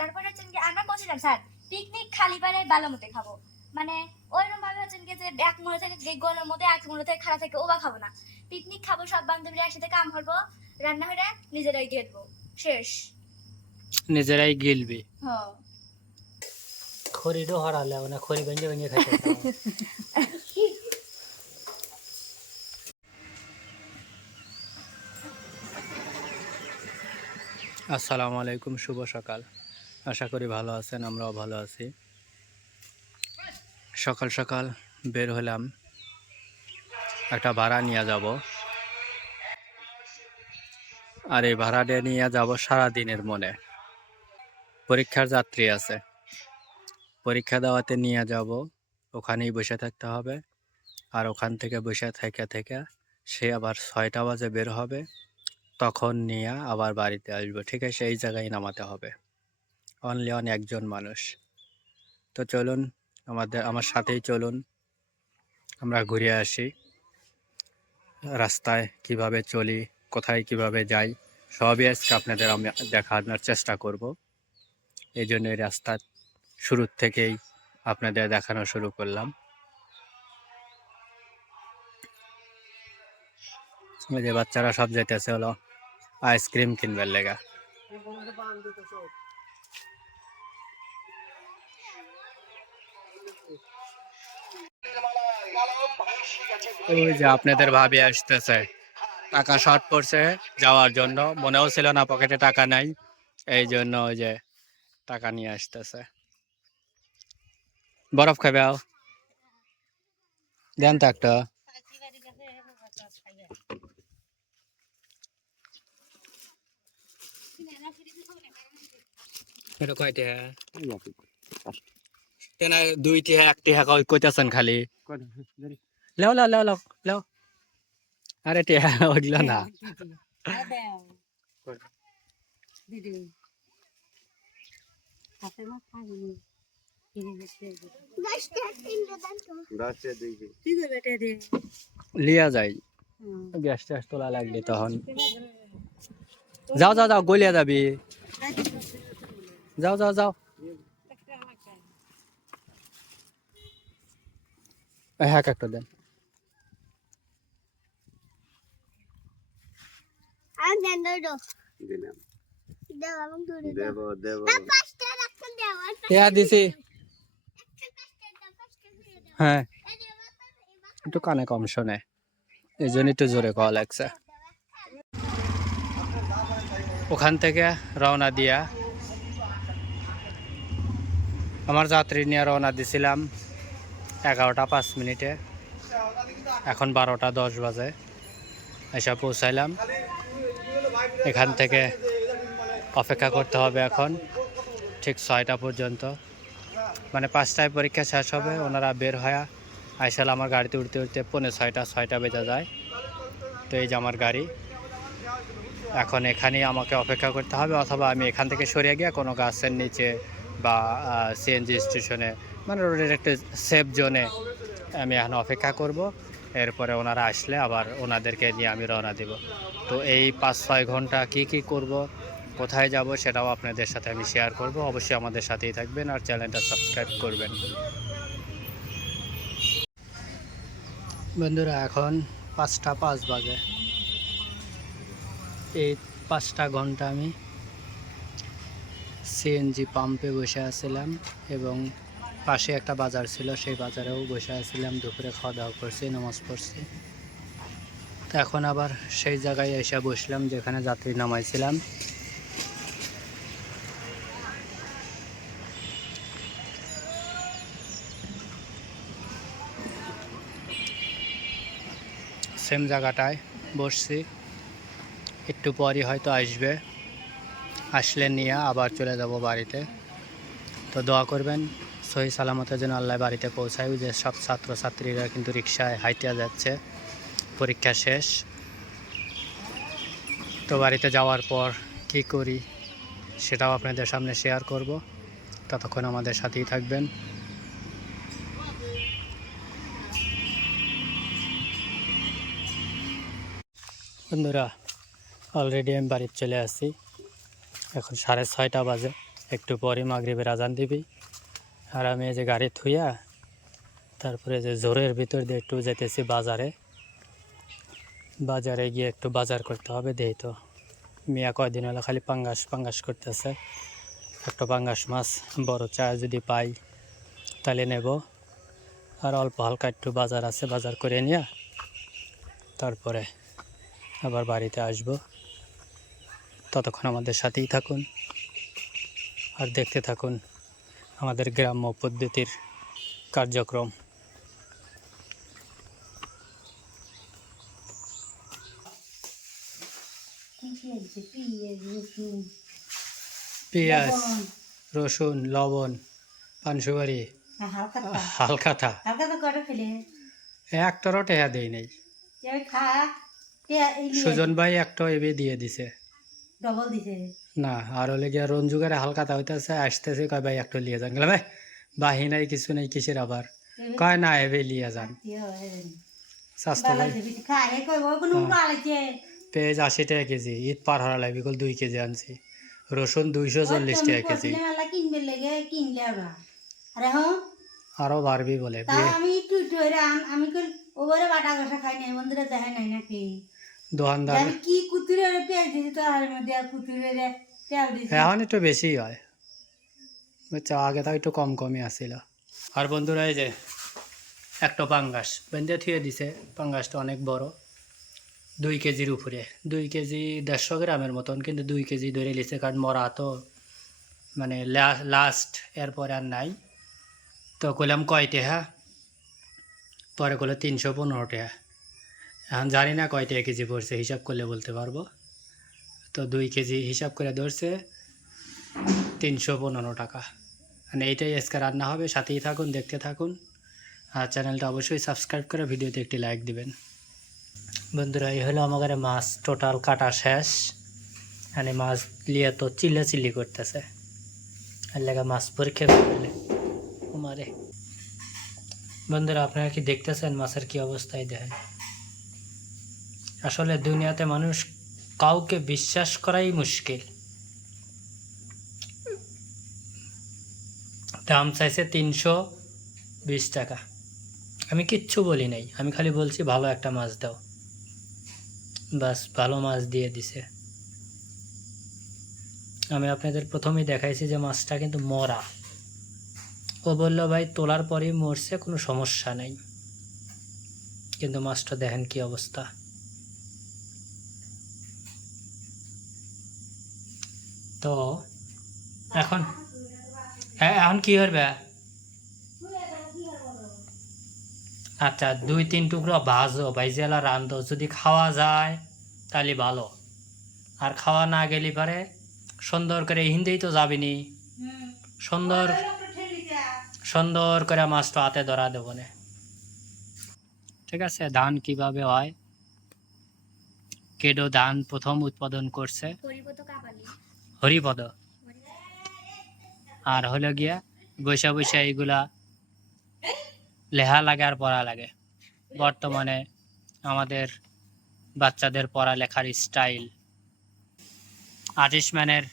তারপরে হচ্ছেন কি আমরা বলছিলাম স্যার পিকনিক খালি পারে ভালো মতো খাবো, মানে ওইরকম ভাবে হচ্ছেন কি যে এক মূল্য থেকে গরমের মধ্যে এক মূল্য থেকে খারাপ থেকে ওবা খাবো না, পিকনিক খাবো সব বান্ধবীরা একসাথে কাম করবো, রান্না করে নিজেরাই গেলবো, শেষ। নিজেরাই গিলবি। হ্যাঁ খড়িরও হরালে না, খড়ি ভেঙে ভেঙে খাইতে। আসসালামু আলাইকুম, শুভ সকাল। আশা করি ভালো আছেন, আমরাও ভালো আছি। সকাল সকাল বের হলাম, একটা ভাড়া নিয়ে যাব। আর এই ভাড়াটা নিয়ে যাব সারাদিনের মনে। পরীক্ষার যাত্রী আছে, পরীক্ষা দেওয়াতে নিয়ে যাব, ওখানেই বসে থাকতে হবে। আর ওখান থেকে বসে থেকে সে আবার 6টা বাজে বের হবে, তখন নিয়ে আবার বাড়িতে আসবো। ঠিক আছে, এই জায়গায় নামাতে হবে। অনলি একজন মানুষ। তো চলুন, আমার সাথেই চলুন, আমরা ঘুরে আসি। রাস্তায় কিভাবে চলি, কোথায় কিভাবে যাই, সবই আজকে আপনাদের আমি দেখানোর চেষ্টা করব। এই জন্য এই রাস্তার শুরুর থেকেই আপনাদের দেখানো শুরু করলাম। ওই যে বাচ্চারা সব যেতেছে হলো আইসক্রিম কিনবার লেগা। ওই যে আপনাদের ভাবি আসতেছে, টাকা শর্ট পড়ছে যাওয়ার জন্য, মনেও ছিল না পকেটে টাকা নাই, এই জন্য ওই যে টাকা নিয়ে আসতেছে। বরফ খাবে দেন তো একটা। এটা কয়টা? কেনা 2টি 1টি কইতেছেন খালি। লাও লাও লাও লাও লাও, আরে টিয়া ওইগুলো না। লিয়া যাই, গ্যাস ট্যাস তোলা লাগলে তখন। যাও যাও যাও, গলিয়া যাবি, যাও যাও যাও। হ্যাঁ একটা দেন। দিছি, হ্যাঁ একটু কানে কম শোনে, এই জন্য একটু জোরে কওয়া লাগছে। ওখান থেকে রওনা দিয়া আমার যাত্রী নিয়ে রওনা দিছিলাম 11টা 5 মিনিটে, এখন 12টা 10 বাজে এসে পৌঁছাইলাম। এখান থেকে অপেক্ষা করতে হবে এখন ঠিক 6টা পর্যন্ত, মানে 5টায় পরীক্ষা শেষ হবে, ওনারা বের হয়ে আইসাল আমার গাড়িতে উঠতে উঠতে 5:45 বেজে যায়। তো এই যে আমার গাড়ি, এখন এখানেই আমাকে অপেক্ষা করতে হবে, অথবা আমি এখান থেকে সরিয়ে গিয়ে কোনো গাছের নিচে বা সিএনজি স্টেশনে, মানে রোডের একটা সেফ জোনে আমি এখন অপেক্ষা করব। এরপরে ওনারা আসলে আবার ওনাদেরকে নিয়ে আমি রওনা দেব। তো এই 5-6 ঘন্টা কি করব, কোথায় যাব, সেটাও আপনাদের সাথে আমি শেয়ার করব। অবশ্যই আমাদের সাথেই থাকবেন আর চ্যানেলটা সাবস্ক্রাইব করবেন। বন্ধুরা এখন 5টা 5 বাজে। এই 5টা ঘন্টা আমি সিএনজি পাম্পে বসে আছিলাম এবং পাশে একটা বাজার ছিল, সেই বাজারেও বসে আছিলাম। দুপুরে খাওয়া দাওয়া করছি, নামাজ পড়ছি। তো এখন আবার সেই জায়গায় এসে বসলাম যেখানে যাত্রী নামাইছিলাম। সেম জায়গাটায় বসছি, একটু পরই হয়তো আসবে, আসলে নিয়ে আবার চলে যাব বাড়িতে। তো দোয়া করবেন সহি সালামতের জন্য, আল্লাহ বাড়িতে পৌঁছায়। যে সব ছাত্রছাত্রীরা কিন্তু রিক্সায় হাইটে যাচ্ছে, পরীক্ষা শেষ। তো বাড়িতে যাওয়ার পর কি করি সেটাও আপনাদের সামনে শেয়ার করব, ততক্ষণ আমাদের সাথেই থাকবেন। বন্ধুরা অলরেডি আমি বাড়িতে চলে আসছি, এখন 6:30 বাজে। একটু পরে মাগরিবের আজান দিবি। আর আমি এই যে গাড়ি থুইয়া তারপরে যে জোরের ভিতর দিয়ে একটু যেতেছি বাজারে। বাজারে গিয়ে একটু বাজার করতে হবে। দেই তো মিয়া কয়দিন হলো খালি পাঙ্গাস পাঙ্গাস করতেছে। একটা পাঙ্গাস মাছ বড় চা যদি পাই তাহলে নেব। আর অল্প হালকা একটু বাজার আছে, বাজার করে নিয়ে তারপরে আবার বাড়িতে আসব। ততক্ষণ আমাদের সাথেই থাকুন আর দেখতে থাকুন আমাদের গ্রাম্য পদ্ধতির কার্যক্রম। পেঁয়াজ, রসুন, লবণ, পানসুপারি, হালকাথা একটারও টেহা দেই নেই। সুজন ভাই একটা এবে দিয়ে দিছে না। আর হলে গিয়া রঞ্জুগারে হালকাতা হইতেছে আসতেছে, কয় ভাই একটা লিয়ে যান। গেলে ভাই বাহি নাই কিছু নাই কিসের আবার, কয় না এবে লিয়ে যান। স্বাস্থ্য ভাই পেঁয়াজ 80 টাকা কেজি, ঈদ পার হওয়া লাগবে, 2 কেজি আনছি। রসুন 240 টাকা কেজি, আরো বাড়বি বলে। দোকানদার এখন একটু বেশি হয়, বুঝছো, আগে তো একটু কম কমই আসছিল। আর বন্ধুরা এই যে একটা পাঙ্গাস বেঁধে থুয়ে দিছে। পাঙ্গাসটা অনেক বড়, 2 কেজির উপরে, 2 কেজি 150 গ্রামের মতন, কিন্তু 2 কেজি ধরে লিছে, কারণ মরা তো মানে লাস্ট, এরপরে আর নাই। তো কইলাম কয় টাকা, পরে কইলো 315 টাকা। এখন জানি না কয় টাকা কেজি পড়ছে, হিসাব করলে বলতে পারবো। তো 2 কেজি হিসাব করে ধরছে 315 টাকা। মানে এইটাই আজকে রান্না হবে। সাথেই থাকুন, দেখতে থাকুন। আর চ্যানেলটা অবশ্যই সাবস্ক্রাইব করে ভিডিওতে একটি লাইক দিবেন। বন্ধুরা এই হলো আমাদের মাছ টোটাল কাটা শেষ। মানে মাছ লিয়ে তো চিল্লি করতেছে, আর লেগা মাছ পরীক্ষা করলে মারে। বন্ধুরা আপনারা কি দেখতেছেন মাছের কি অবস্থায়? দেখেন, আসলে দুনিয়াতে মানুষ কাউকে বিশ্বাস করাই মুশকিল। দাম চাইছে 320 টাকা। আমি কিচ্ছু বলি নাই, আমি খালি বলছি ভালো একটা মাছ দাও, বাস ভালো মাছ দিয়ে দিছে। আমি আপনাদের প্রথমেই দেখাইছি যে মাছটা কিন্তু মরা। ও বললো ভাই তোলার পরেই মরছে, কোনো সমস্যা নাই, কিন্তু মাছটা দেখেন কি অবস্থা। তো এখন এখন কি করবে? আচ্ছা 2-3 টুকরো ভাজো, ভাইজেলা রান্ধো, যদি খাওয়া যায় তাহলে ভালো, আর খাওয়া না গেলে পারে সুন্দর করে হিন্দেই তো যাবিনি, সুন্দর সুন্দর করে মাছটা হাতে ধরা দেবো না। ঠিক আছে, ধান কিভাবে হয়? কেডো ধান প্রথম উৎপাদন করছে হরিপদ, আর হলো গিয়া বৈশা বৈশা এইগুলা লেহা লাগে আর পড়া লাগে। বর্তমানে আমাদের বাচ্চাদের পড়ালেখার স্টাইল আর্টিস্টম্যানের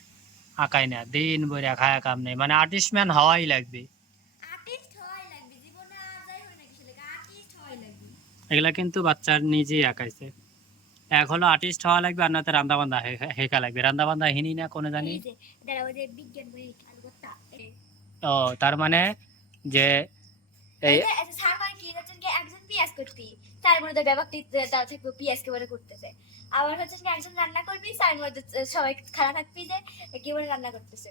আঁকাই না, দিন বই আঁকায় কাম নেই, মানে আর্টিস্টম্যান হওয়াই লাগবে। এগুলা কিন্তু বাচ্চার নিজেই আঁকাইছে। এক হলো আর্টিস্ট হওয়া লাগবে, আর নাতে রান্না বান্ধা হেঁকা লাগবে। রান্না বান্ধা হিনি না কোনো জানি। ও তার মানে যে এই একজন পিয়াজ করতি তার মধ্যে ব্যাপারটি তারা থাকবে পিয়াজ কেবারে করতেছে, আবার হচ্ছে একজন রান্না করবি তার মধ্যে সবাই খারাপ থাকবি যে কেবারে রান্না করতেছে।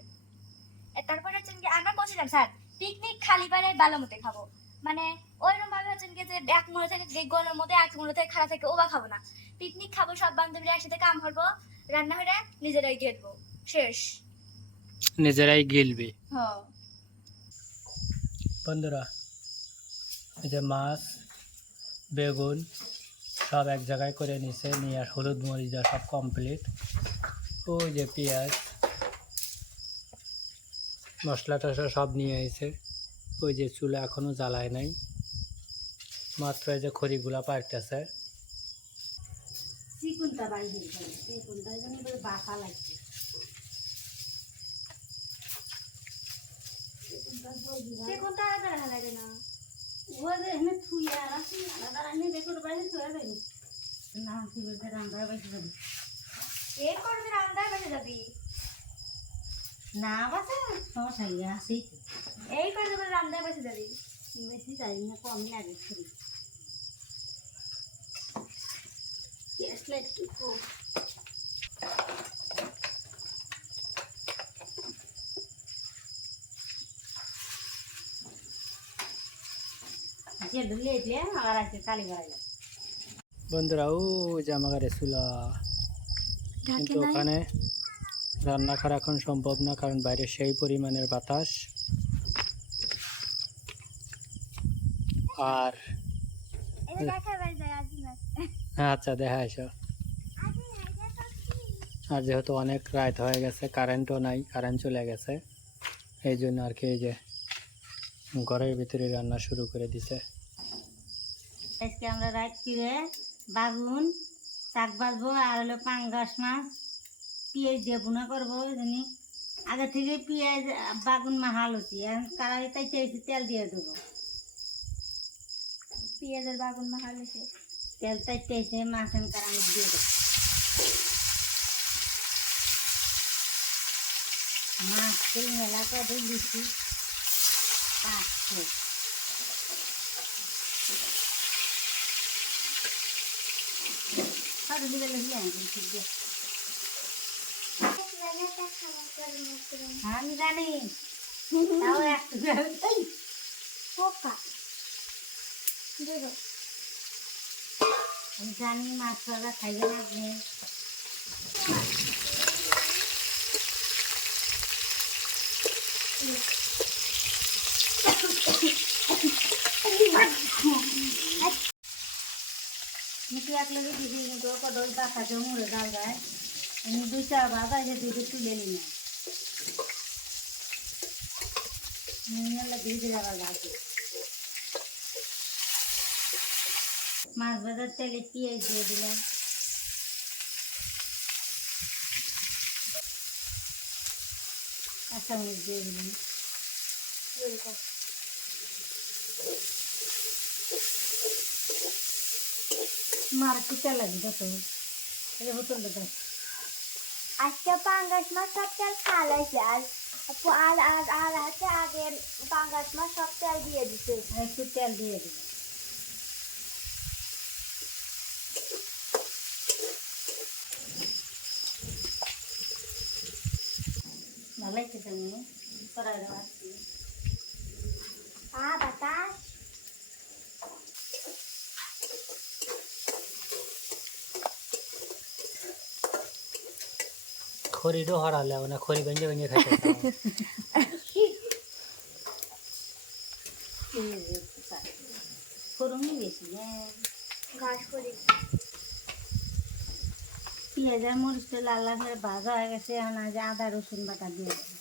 তারপরে হচ্ছে আমরা বলছিলাম স্যার পিকনিক খালি পারে ভালো মতে খাবো, মানে ওইরকম ভাবে হচ্ছে যে এক মূল্য থেকে গলার মধ্যে এক মূল্য থেকে খারাপ থেকে ওবা খাবো না। পিকনিক খাবো, সব বান্ধবীরা একসাথে কাম করবো, রান্না হয়ে নিজেরাই গেটবো, শেষ, নিজেরাই গিলবি। হ্যাঁ বন্ধুরা এই যে মাছ বেগুন সব এক জায়গায় করে নিছে, নিয়ে আর হলুদ মরিচ দেওয়া সব কমপ্লিট। ওই যে পেঁয়াজ মশলা টশলা সব নিয়ে এসে, ওই যে চুলা এখনো জ্বালায় নাই, মাত্র এই যে খড়িগুলা পাইতেছে। দেখুন তাড়াতাড়ি লাগে না এর করে রান্নায় বসে যাবি না বাসে সমস্যা গিয়ে আসি এই করে তোর রান্নায় বসে যাবি বেশি যাই না কম লাগে ছুরি গ্যাসটা একটু কম যে ঢুলে দিয়ে আবার আছে কালি বাড়াইলাম বন্ধুরা ও জামাগারে চুলা, কিন্তু ওখানে রান্না করা এখন সম্ভব না, কারণ বাইরে সেই পরিমাণের বাতাস। আর আচ্ছা দেখা এসো। আর যেহেতু অনেক রাত হয়ে গেছে, কারেন্টও নাই, কারেন্ট চলে গেছে, এই জন্য আর কি এই যে ঘরের ভিতরে রান্না শুরু করে দিছে। আজকে আমরা রাত ফিরে বাগুন শাক ভাজবো আর হলো পাঙ্গাস মাছ পেঁয়াজ দিয়ে ভুনা করবো। জানি আগে থেকে পেঁয়াজ বাগুন মা হালুছি এখন কারাই তাইতে তেল দিয়ে দেবো। পেঁয়াজের বাগুন মাখাল হয়েছে, তেল তাইতে এসে মাছ আমি কারাই দিয়ে দেবো। মাছ তেল মেলা করে দিচ্ছি পাঁচশো সব দিলে লইলে আমি জানি তাও একটু পোকা আমি জানি মাছ খাওয়া খাইবে না আপনি। মিটি এক লগে দিদি কিন্তু কদল বাসাকে মুড়ে ডাল দেয় আমি 2-4 বার গাছে দুধে তুলে নিই না দিয়ে আবার গাছে মাছ ভাজার তেলে পেঁয়াজ দিয়ে দিলাম, কাঁচামরিচ দিয়ে দিলাম, মার কুচা লাগবে তো বোতলটা দেখ। আজকে পাঙ্গাস মাছ সব তেল খালাইছে, আর আর আর আর আছে আগের পাঙ্গাস মাছ সব তেল দিয়ে দিছে। আর একটু তেল দিয়ে দিলাম। ভালো লাগছে তুমি করাই আসছি বাতাস খড়িরও হারালে না, খড়ি ভেঙে ভেঙে খাইতে ফোড়নই বেশি ঘাস করি পেঁয়াজ আর মরিচটা লাল লাল করে ভাজা হয়ে গেছে। এখন আজ আদা রসুন বাটা দিয়ে দেবো,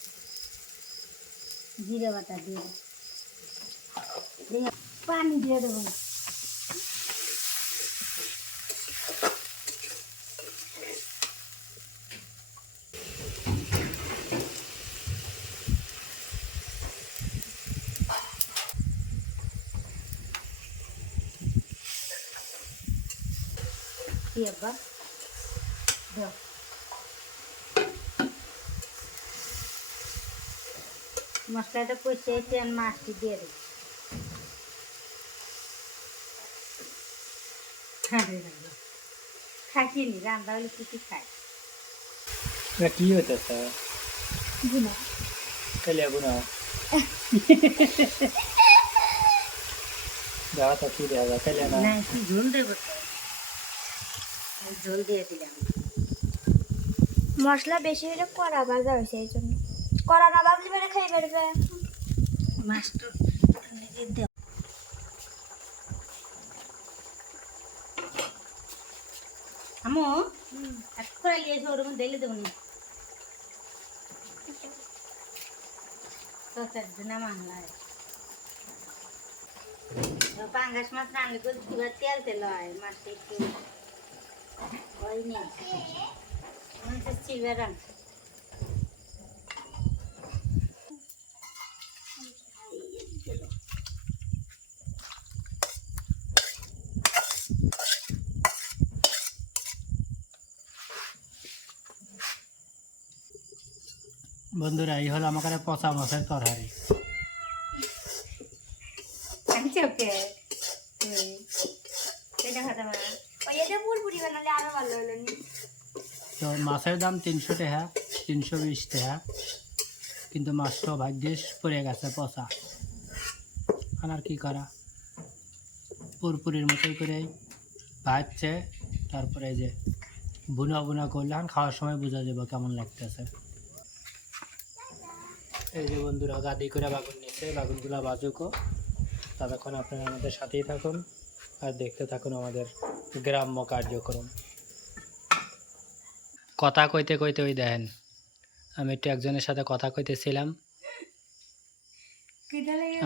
জিরে বাটা দিয়ে দেবো, পানি দিয়ে দেবো। Ева. Да. মশলাটা কষিয়েছি আর মাছটি দিয়ে দেবো। খাইছিনি রান্না হলে কিছু খাই কি হইতেছে বুনা খেলে বুনা দেখা তো কি দেখা খেলে না না একটু ঝোল দেবো তো, ঝোল দিয়ে দিলাম। মশলা বেশি হলে কড়া ভাজা হয়েছে, এই জন্য কড়া না ভাজলে বেড়ে খাই বেড়বে। মাছটা দেব আমো এক করে লিয়েছে ওর মধ্যে ঢেলে দেবো না তরকারি দিনা মাংলায় পাঙ্গাস মাছ রান্না করে দুবার তেল তেল হয় মাছটা একটু হয়নি চিলবে রান্না বন্ধুরা এই হলো আমার পচা মাছের তরকারি। চোখে এটা খাতে পারে ওই এটা পুরপুরি বানালে আরো ভালো হলো নি। তো মাছের দাম 300 টাকা, 320 টাকা, কিন্তু মাছটা ভাগ্যিস পড়ে গেছে পচা। আর কি করা, পুরপুরির মতোই করে ভাজছে, তারপরে এই যে বুনা বুনা করলে এখন খাওয়ার সময় বোঝা যাবে কেমন লাগতেছে। এই যে বন্ধুরা গাদি করে বাগুন নিচ্ছে, বাগুনগুলো বাজুকো, ততক্ষণ আপনারা আমাদের সাথেই থাকুন আর দেখতে থাকুন আমাদের গ্রাম্য কার্যক্রম। কথা কইতে কইতে ওই দেখেন, আমি একটু একজনের সাথে কথা কইতেছিলাম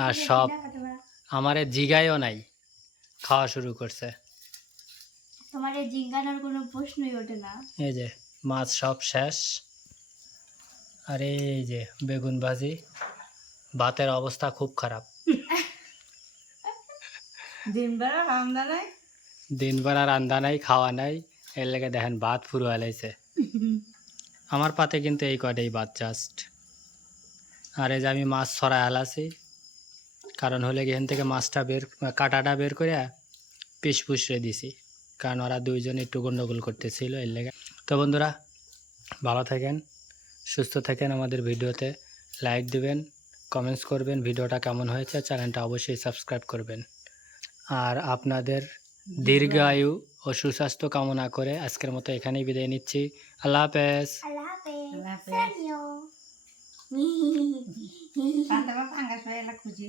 আর সব আমারে জিগায়ও নাই, খাওয়া শুরু করছে। তোমার এই জিজ্ঞানার কোনো প্রশ্নই ওঠে না। এই যে মাছ সব শেষ, আর এই যে বেগুন ভাজি, ভাতের অবস্থা খুব খারাপ। দিনবেলা রান্না নাই দিনবেলা রান্দা নাই, খাওয়া নাই, এর লেগে দেখেন ভাত ফুরো হেলাইছে। আমার পাতে কিন্তু এই কয়টাই ভাত জাস্ট। আর এই যে আমি মাছ ছড়া হেলাছি, কারণ হলে এখান থেকে মাছটা কাঁটাটা বের করে পিস পুষরে দিছি, কারণ ওরা দুইজন একটু গন্ডগোল করতেছিল এর লেগে। তো বন্ধুরা ভালো থাকেন, সুস্থ থাকেন, আমাদের ভিডিওতে লাইক দিবেন, কমেন্টস করবেন ভিডিওটা কেমন হয়েছে, চ্যানেলটা অবশ্যই সাবস্ক্রাইব করবেন। আর আপনাদের দীর্ঘায়ু ও সুস্বাস্থ্য কামনা করে আজকের মতো এখানেই বিদায় নিচ্ছি। আল্লাহ হাফেজ। আল্লাহ হাফেজ। আল্লাহ হাফেজ। সানিও। পাঙ্গাস খুশি